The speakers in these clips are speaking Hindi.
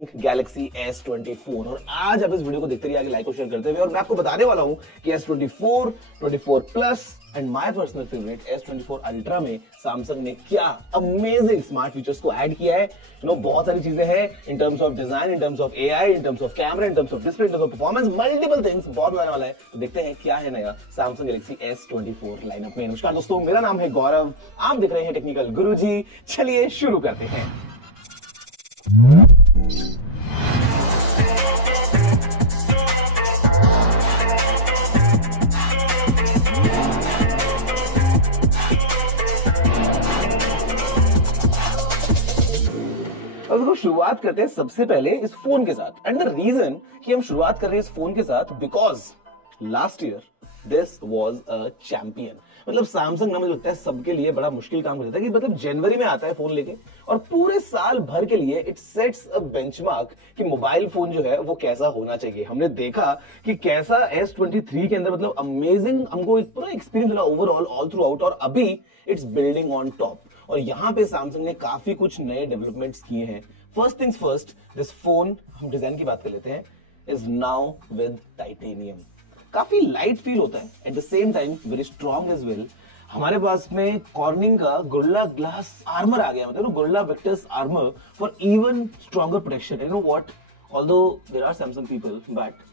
गैलेक्सी S24 और आज आप इस वीडियो को देखते रहिए, आगे लाइक और शेयर करते हुए। और मैं आपको बताने वाला हूं कि S24, 24 plus and my personal favourite S24 ultra में सैमसंग ने क्या अमेजिंग स्मार्ट फीचर्स को ऐड किया है। बहुत सारी चीजें हैं in terms of design, in terms of AI, in terms of camera, in terms of display, in terms of performance, multiple things बहुत मजा आने वाला है। तो देखते हैं क्या है नया सैमसंग गैलेक्सी S24 लाइनअप में। नमस्कार दोस्तों, मेरा नाम है गौरव, आप देख रहे हैं टेक्निकल गुरुजी। चलिए शुरू करते हैं। अब देखो, शुरुआत करते हैं सबसे पहले इस फोन के साथ। एंड द रीजन कि हम शुरुआत कर रहे हैं इस फोन के साथ, because last year this was a champion. मतलब सैमसंग ना, मुझे लगता है सबके लिए बड़ा मुश्किल काम कर देता है कि मतलब जनवरी में आता है फोन लेके और पूरे साल भर के लिए इट सेट्स अ बेंचमार्क कि मोबाइल फोन जो है वो कैसा होना चाहिए। हमने देखा कि कैसा S23 के अंदर मतलब अमेजिंग हमको एक पूरा एक्सपीरियंस मिला ओवरऑल ऑल थ्रू आउट, और अभी इट्स बिल्डिंग ऑन टॉप। और यहां पे सैमसंग ने काफी कुछ नए डेवलपमेंट्स किए हैं। First things first, this phone, हम डिजाइन की बात कर लेते हैं, इज नाउ विद टाइटेनियम। काफी लाइट फील होता है, at the same time very strong as well. हमारे पास में कॉर्निंग का गोरिल्ला ग्लास आर्मर आ गया, मतलब Gorilla Victus armour for even stronger protection. You know what, although there are Samsung people, but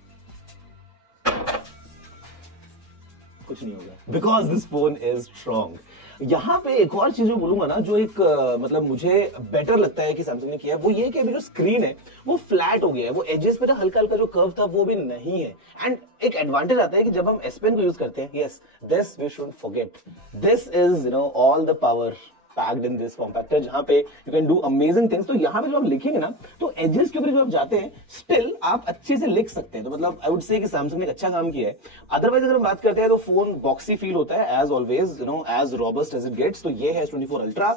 कुछ नहीं होगा because this phone is strong. यहां पे एक और चीज बोलूंगा ना, जो एक मतलब मुझे बेटर लगता है कि सैमसंग ने किया है, वो ये कि अभी जो स्क्रीन है वो फ्लैट हो गया है। वो एजेस पे ना हल्का हल्का जो कर्व था वो भी नहीं है। एंड एक एडवांटेज आता है कि जब हम S Pen को यूज करते हैं, yes this we should forget, this is all the power packed in this compactor, जहां पे you can do amazing things. तो यहां पे जब आप लिखेंगे ना, तो एजेस के ऊपर जो आप जाते हैं स्टिल आप अच्छे से लिख सकते हैं। तो मतलब आई वुड से कि सैमसंग ने अच्छा काम किया है। अदरवाइज अगर हम बात करते हैं तो फोन बॉक्सी फील होता है as always, as robust as it gets. तो ये है S24 ultra,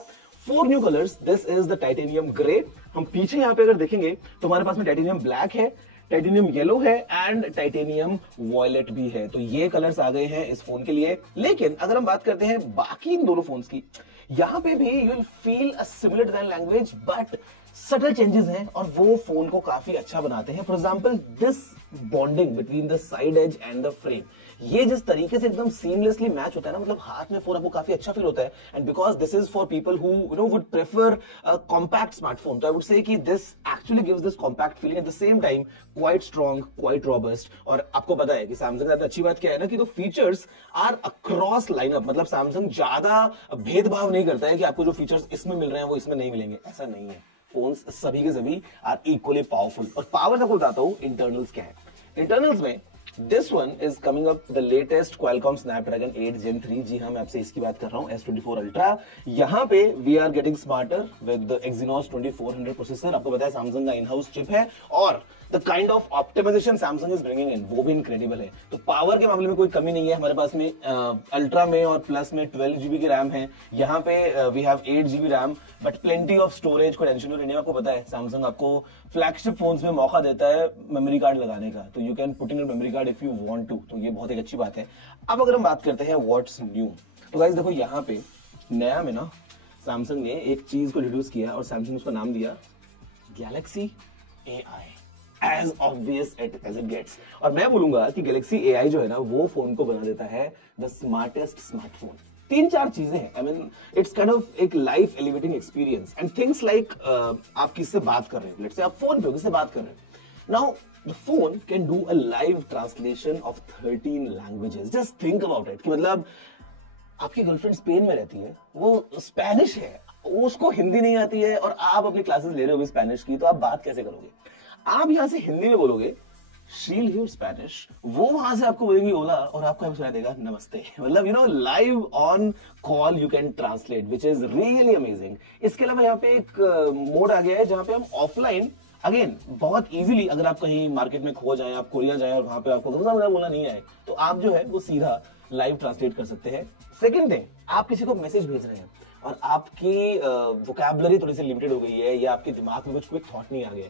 4 new colours. This is the titanium grey. हम पीछे यहाँ पे अगर देखेंगे तो हमारे पास में टाइटेनियम ब्लैक है, टाइटेनियम येलो है एंड टाइटेनियम वॉयलेट भी है। तो ये कलर्स आ गए हैं इस फोन के लिए। लेकिन अगर हम बात करते हैं बाकी इन दोनों फोन्स की, यहां पे भी you will feel a similar design language, but subtle changes हैं और वो फोन को काफी अच्छा बनाते हैं। For example this bonding between the side edge and the frame, ये जिस तरीके से एकदम सीमलेसली मैच होता है ना, मतलब हाथ में फोन आपको काफी अच्छा फील होता है। And because this is for people who would prefer compact smartphone, तो आई वुड से कि this actually gives this compact feeling, eight the same time quite strong, quite robust. और आपको पता है कि सैमसंग की अच्छी बात क्या है ना, कि तो फीचर्स आर अक्रॉस लाइनअप। मतलब सैमसंग ज्यादा भेदभाव नहीं करता है कि आपको जो फीचर्स इसमें मिल रहे हैं वो इसमें नहीं मिलेंगे, ऐसा नहीं है। फोन्स सभी के सभी आर इक्वली पावरफुल। और पावर आपको बताता हूं इंटरनल्स क्या है। इंटरनल्स में this one is coming up the latest Qualcomm Snapdragon 8 Gen 3। जी हाँ, मैं आपसे इसकी बात कर रहा हूं, S24 अल्ट्रा। यहां पे we are getting smarter with the Exynos 2400 processor. आपको पता है सैमसंग का इन हाउस चिप है, और the kind of optimisation Samsung is bringing in वो भी इनक्रेडिबल है। तो पावर के मामले में कोई कमी नहीं है। हमारे पास में अल्ट्रा में और प्लस में 12 GB की रैम है। यहाँ पे we have 8 GB RAM, but plenty of storage. को टेंशन नहीं लेने, आपको पता है सैमसंग आपको फ्लैगशिप फोन्स में मौका देता है मेमोरी कार्ड लगाने का, तो you can put in memory card if you want to. तो ये बहुत एक अच्छी बात है। अब अगर हम बात करते हैं व्हाट्स न्यू, तो गाइस देखो यहाँ पे नया में ना सैमसंग ने एक चीज को इंट्रोड्यूस किया और सैमसंग उसका नाम दिया Galaxy AI, as obvious as it gets. और मैं बोलूंगा कि गैलेक्सी AI जो है ना, वो फोन को बना देता है द स्मार्टेस्ट स्मार्टफोन। 3-4 चीजें हैं, I mean it's kind of एक life elevating experience and things like आप किससे बात कर रहे हैं, लेट्स से आप फोन पे किससे बात कर रहे हैं। Now the phone can do a live translation of 13 languages. Just think about it कि मतलब आपकी गर्लफ्रेंड स्पेन में रहती है, वो स्पेनिश है, उसको हिंदी नहीं आती है, और आप अपनी क्लासेस ले रहे हो स्पेनिश की, तो आप बात कैसे करोगे? आप यहां से हिंदी में बोलोगे शील हियर स्पेनिश, वो वहां से आपको बोलेंगी ओला, और आपको सुनाई देगा नमस्ते। मतलब live on call you can translate, which is really amazing. इसके अलावा यहाँ पे एक मोड आ गया है जहां पे हम ऑफलाइन अगेन बहुत इजीली, अगर आप कहीं मार्केट में खो जाए, आप कोरिया जाए और वहां पे आपको बोलना नहीं आए, तो आप जो है वो सीधा लाइव ट्रांसलेट कर सकते हैं। सेकंड थिंग, आप किसी को मैसेज भेज रहे हैं और आपकी वोकैबुलरी थोड़ी सी लिमिटेड हो गई है या आपके दिमाग में कुछ क्विक थॉट नहीं आ गया,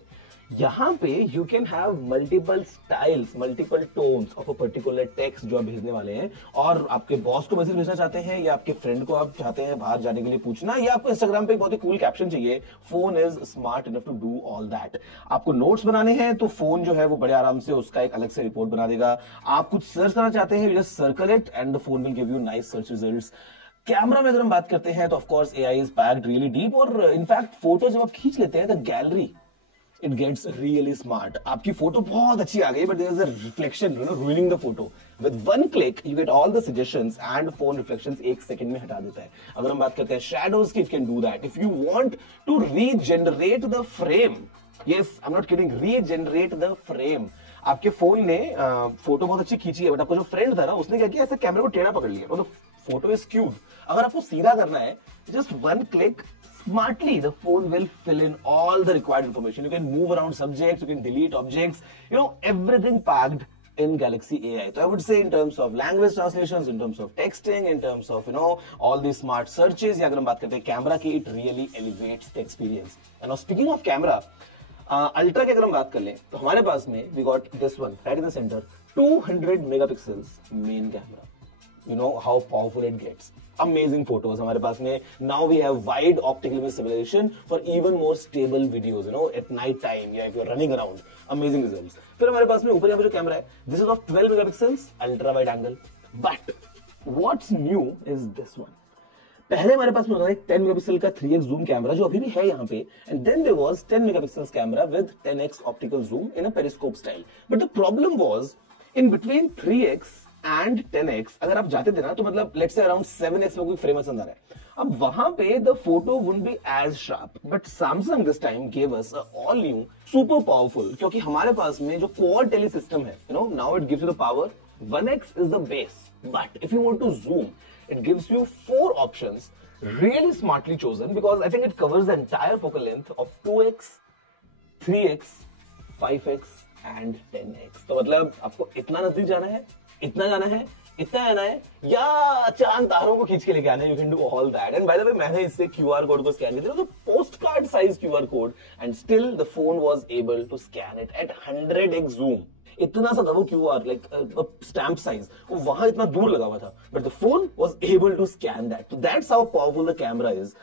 यहाँ पे you can have multiple styles, multiple tones of a particular text जो आप भेजने वाले हैं, और आपके बॉस को मैसेज भेजना चाहते हैं या आपके फ्रेंड को आप चाहते हैं बाहर जाने के लिए पूछना, या आपको इंस्टाग्राम पे बहुत ही कूल कैप्शन चाहिए, phone is smart enough to do all that. आपको नोट्स बनाने हैं तो फोन जो है वो बड़े आराम से उसका एक अलग से रिपोर्ट बना देगा। आप कुछ सर्च करना चाहते हैं, just circle it and the phone will give you nice search results. Camera में अगर हम बात करते हैं तो of course AI is packed really deep, और इनफैक्ट फोटो जब आप खींच लेते हैं the gallery it gets really smart. आपकी फोटो बहुत अच्छी आ गई but there is a reflection ruining the photo. With one click you get all the suggestions and phone reflections एक सेकंड में हटा देता है। अगर हम बात करते हैं शैडोज की, it can do that. If you want to regenerate the frame, yes I am not kidding, regenerate the frame. आपके फोन ने फोटो बहुत अच्छी खींची है बट आपका जो फ्रेंड था ना उसने क्या किया, ऐसे कैमरे को टेढ़ा पकड़ लिया, तो फोटो इज स्क्यूड। अगर आपको सीधा करना है, just one click, smartly the phone will fill in all the required information. You can move around subjects, you can delete objects, you know, everything packed in Galaxy AI. So I would say in terms of language translations, in terms of texting, in terms of, you know, all these smart searches, या अगर हम बात करते हैं कैमरा की, it really elevates the experience. And now speaking of camera, ultra की अगर हम बात कर लें तो हमारे पास में we got this one right in the center, 200 megapixels main camera. You know how powerful it gets. Amazing photos हमारे पास में. Now we have wide optical image stabilization for even more stable videos, you know, at night time, या if you're running around. Amazing results. फिर हमारे पास में ऊपर यहाँ पे जो कैमरा है, this is of 12 megapixels, ultra wide angle. But what's new is this one. पहले हमारे पास में होता है 10 मेगापिक्सल का 3x जूम कैमरा जो अभी भी है यहाँ पे, and then there was 10 megapixel camera with 10x optical zoom in a periscope style. But the problem was in between 3x and 10x अगर आप जाते थे ना तो मतलब लेट्स से अराउंड 7x में कोई फ्रेम पसंद आ रहा है, अब वहां पे the photo would be as sharp. But Samsung this time give us a all new super powerful, क्योंकि हमारे पास में जो क्वाड टेली सिस्टम है, you know, now it gives you the power. 1x is the base, but if you want to zoom, it gives you 4 options, really smartly chosen, because I think it covers the entire focal length of 2x, 3x, 5x and 10x. तो मतलब आपको इतना नजदीक जाना है, इतना जाना है, इतना जाना है, या चांद तारों को खींच के लेके आना है, you can do all that. And by the way मैंने इससे क्यूआर कोड को स्कैन किया, तो post card size QR code, and still the phone was able to scan it at 100x zoom. इतना सा था वो क्यूआर, लाइक स्टैम्प साइज, वो वहां इतना दूर लगा हुआ था, but the phone was able to scan that. तो that's how powerful the camera is.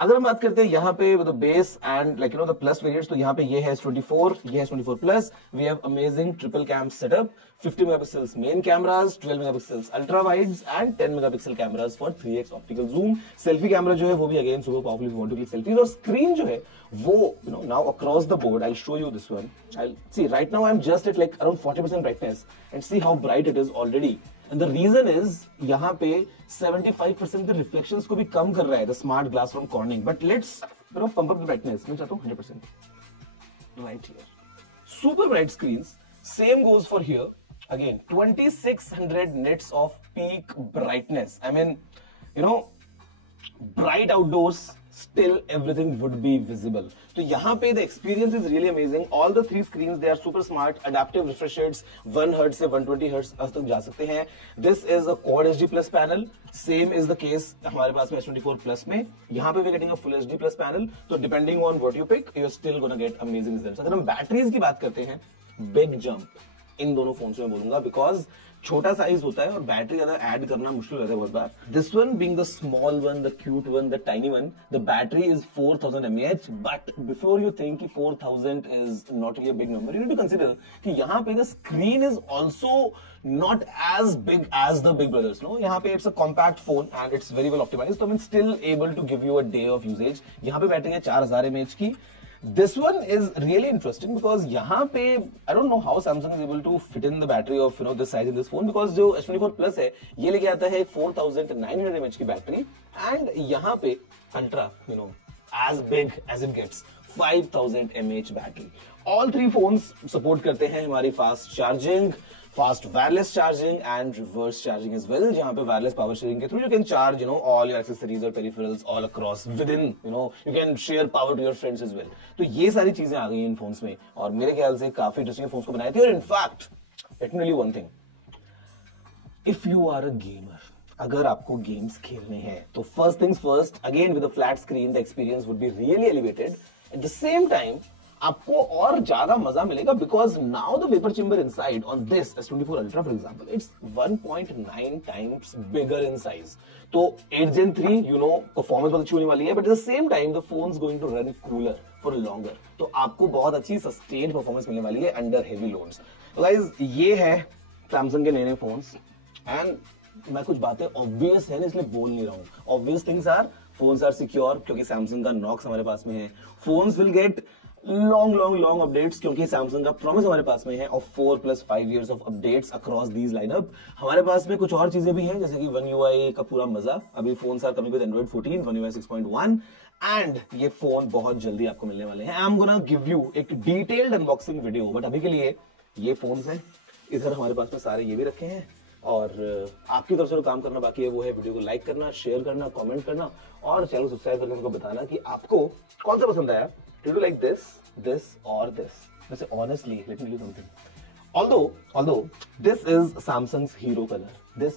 अगर हम बात करते हैं यहाँ पे the base and like you know the plus variants, तो यहाँ पे ये है 24, ये है 24 plus. We have amazing triple cam setup, 50 megapixels main cameras, 12 megapixels ultra wides and 10 megapixel cameras for 3x optical zoom. Selfie camera जो है वो भी again super powerful if you want to click selfies. और स्क्रीन जो है वो you know now across the board, I will show you this one. I see right now I am just at like around 40% brightness and see how bright it is already. And the reason is यहाँ पे 75% के रिफ्लेक्शंस को भी कम कर रहा है the smart glass from cornering. But let's pump up the brightness. मैं चाहता हूँ 100% right here. Super bright screens. Same goes for here. Again 2600 nits of peak brightness. I mean, you know, bright outdoors, still everything would be visible. तो यहाँ पे the experience is really amazing. All the 3 screens they are super smart, adaptive refresh rates 1 Hz से 120 Hz तक जा सकते हैं. This is a Quad HD Plus panel. Same is the case हमारे पास में S24 Plus में. यहाँ पे भी getting a Full HD Plus panel. तो depending on what you pick, you're still gonna get amazing results. अगर हम बैटरीज की बात करते हैं, big jump इन दोनों फोन्स में बोलूंगा, बिकॉज छोटा साइज होता है और बैटरी ज्यादा ऐड करना मुश्किल रहता है बहुत बार. This one being the small one, the cute one, the tiny one, the battery is 4000 mAh. But before you think कि 4000 is not really a big number, you need to consider कि यहाँ पे the screen is also not as big as the big brothers. No, यहाँ पे it's a compact phone and it's very well optimized, so I'm still able to give you a day of usage. यहाँ पे बैटरी है 4000 mAh की. This one is really interesting because यहाँ पे I don't know how Samsung is able to fit in the battery of this size in this phone, because जो S24 Plus है ये लेके आता है 4900 mAh की बैटरी, and यहाँ पे Ultra as big as it gets 5000 mAh battery. All 3 phones support करते हैं हमारी fast charging, fast wireless charging and reverse charging as well, जहां पे वायरलेस पावर शेयरिंग के through you can charge all your accessories और peripherals all across with in you can share power to your friends as well. तो ये सारी चीजें आ गई इन फोन्स में और मेरे ख्याल से काफी इंटरेस्टिंग फोन्स को बनाए थे. और in fact let me tell you one thing, if you are a gamer अगर आपको गेम्स खेलने हैं तो first things first, again with a flat screen the experience would be really elevated. At the same time आपको और ज्यादा मजा मिलेगा because now the vapour chamber inside on this S24 Ultra for example it's 1.9 times bigger in size. तो 8 Gen 3 यू नो परफॉर्मेंस बहुत अच्छी होने वाली है, but at the same time the phone going to run cooler for longer. तो आपको बहुत अच्छी सस्टेन्ड परफॉर्मेंस मिलने वाली है अंडर हेवी लोड्स। तो गाइस ये है सैमसंग के नए नए फोन्स, एंड मैं कुछ बातें ऑब्वियस है ना इसलिए बोल नहीं रहा हूं। Obvious things are phones are secure क्योंकि सैमसंग का नॉक्स हमारे पास में है। Phones will get long updates क्योंकि सैमसंग का प्रॉमिस हमारे पास में है of 4+5 years of updates across these lineup. हमारे पास में कुछ और चीजें भी हैं जैसे कि One UI का पूरा मजा। अभी phone are coming with Android 14, One UI 6.1 and ये फोन बहुत जल्दी आपको मिलने वाले हैं। I am gonna give you एक डिटेल्ड अनबॉक्सिंग वीडियो, बट अभी के लिए ये फोन्स हैं। इधर हमारे पास में सारे ये भी रखे हैं, और आपकी तरफ से जो काम करना बाकी है वो है वीडियो को लाइक करना, शेयर करना, कमेंट करना और चैनल सब्सक्राइब करके हमको बताना कि आपको कौन सा पसंद आया। Did you like this or this? वैसे honestly, let me tell you something. Although this is Samsung's hero color, this